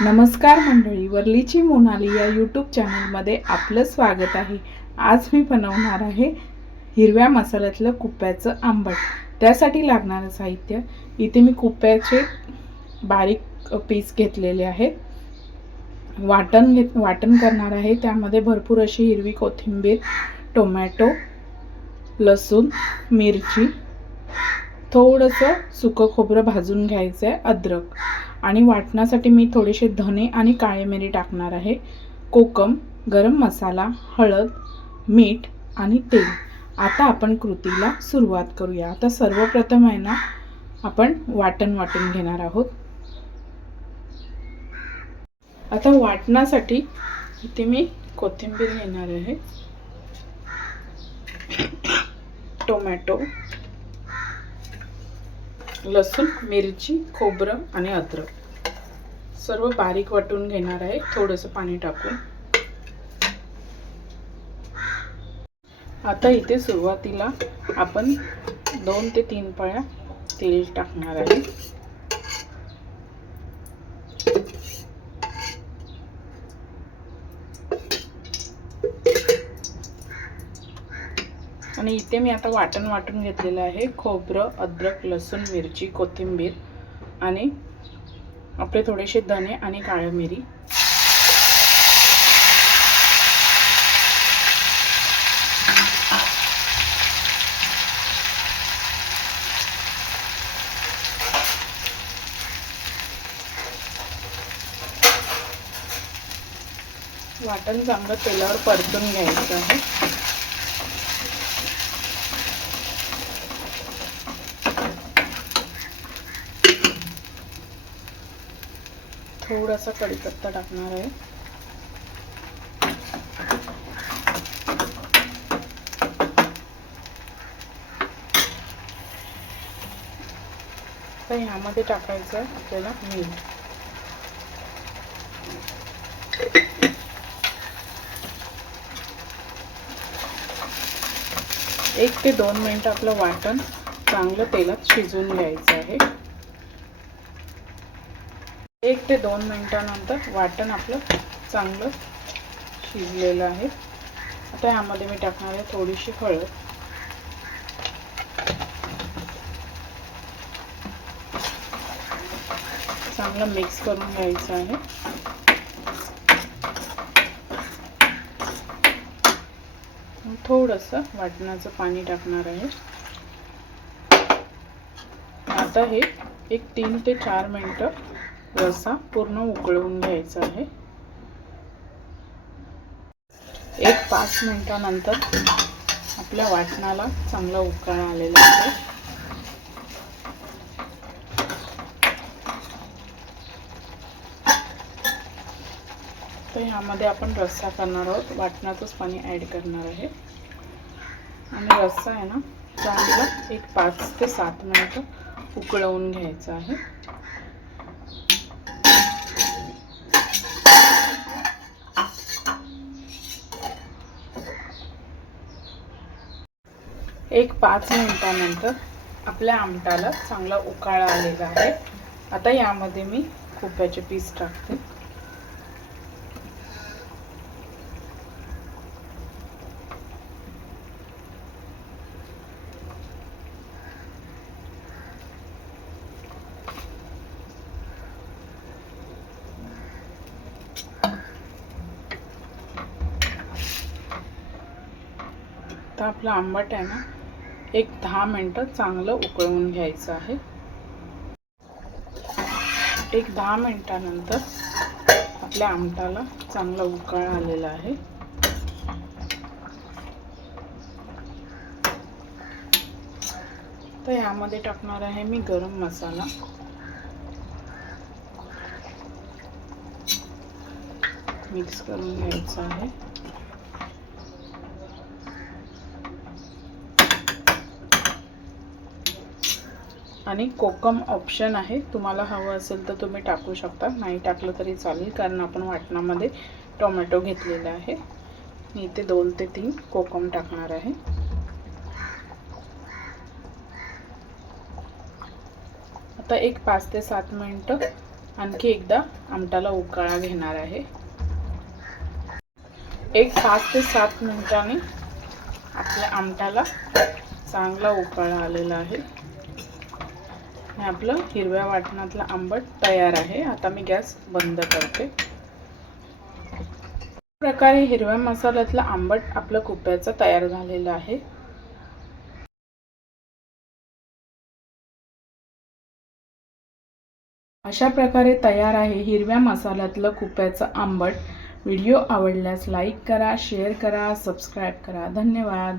नमस्कार मंडळी वरलीची मोनाली या यूट्यूब चॅनलमध्ये आपलं स्वागत आहे. आज मी बनवणार आहे हिरव्या मसाल्यातलं कुप्याचं आंबट. त्यासाठी लागणारं साहित्य. इथे मी कुप्याचे बारीक पीस घेतलेले आहेत. वाटण घेत वाटण करणार आहे. त्यामध्ये भरपूर अशी हिरवी कोथिंबीर टोमॅटो लसूण मिरची थोडंसं सुकं खोबरं भाजून घ्यायचं आहे अद्रक. आणि वाटण्यासाठी मी थोडेसे धने आणि काळे मिरी टाकणार आहे. कोकम गरम मसाला हळद मीठ आणि तेल. आता आपण कृतीला सुरुवात करूया. आता सर्वप्रथम आहे ना आपण वाटण वाटून घेणार आहोत. आता वाटण्यासाठी इथे मी कोथिंबीर घेणार आहे. टोमॅटो लसूण मिरची खोबरं आणि अद्रक. सर्व बारीक वाटून घेणार आहे. थोडंसं पाणी टाकून. आता इथे सुरुवातीला आपण दोन ते तीन पळ्या तेल टाकणार आहे. आणि इथे मी आता वाटण वाटून घेतलेलं आहे. खोबरं अद्रक लसूण मिरची कोथिंबीर आणि आपले थोडेसे धने आणि काळ्या मिरी. वाटण चांगलं तेलावर परतून घ्यायचं आहे. थोडासा कढीपत्ता टाकणार आहे. तर ह्यामध्ये टाकायचं आहे आपल्याला मीठ. एक ते दोन मिनटं आपलं वाटण चांगलं तेलात शिजवून घ्यायचं आहे. एक ते दोन मिनटानंतर वाटण आपलं चांगलं शिजलेलं आहे. आता ह्यामध्ये मी टाकणार आहे थोडीशी हळद. चांगलं मिक्स करून घ्यायचं आहे. थोडंसं वाटणाचं पाणी टाकणार आहे. आता हे एक तीन ते चार मिनटं रसा पूर्ण उकळवून घ्यायचा आहे. एक पाच मिनिटानंतर आपल्या वाटणाला चांगला उकाळा आलेला आहे. तर ह्यामध्ये आपण रस्सा करणार आहोत. वाटणाचंच पाणी ॲड करणार आहे. आणि रस्सा आहे ना चांगला एक पाच ते सात मिनटं उकळवून घ्यायचा आहे. एक पाच मिनटानंतर आपल्या आमटाला चांगला उकाळा आलेला आहे. आता यामध्ये मी खोप्याचे पीस टाकते. तर आपलं आंबट आहे ना एक दहा मिनटं चांगलं उकळवून घ्यायचं आहे. एक दहा मिनटानंतर आपल्या आमटाला चांगला उकाळ आलेला आहे. तर यामध्ये टाकणार आहे मी गरम मसाला. मिक्स करून घ्यायचं आहे. आणि कोकम ऑप्शन आहे. तुम्हाला हवं असेल तर तुम्ही टाकू शकता. नाही टाकलं तरी चालेल कारण आपण वाटणामध्ये टोमॅटो घेतलेला आहे. मी इथे दोन ते तीन कोकम टाकणार आहे. आता एक पाच ते सात मिनटं आणखी एकदा आमटाला उकाळा घेणार आहे. एक पाच ते सात मिनटांनी आपल्या आमटाला चांगला उकाळा आलेला आहे. आपलं हिरव्या वाटणातलं आंबट तयार आहे. आता मी गॅस बंद करते. प्रकारे हिरव्या मसाल्यातलं आंबट आपलं कुप्याचं तयार झालेलं आहे. अशा प्रकारे तयार आहे हिरव्या मसाल्यातलं कुप्याचं आंबट. व्हिडिओ आवडल्यास लाईक करा शेअर करा सबस्क्राईब करा. धन्यवाद.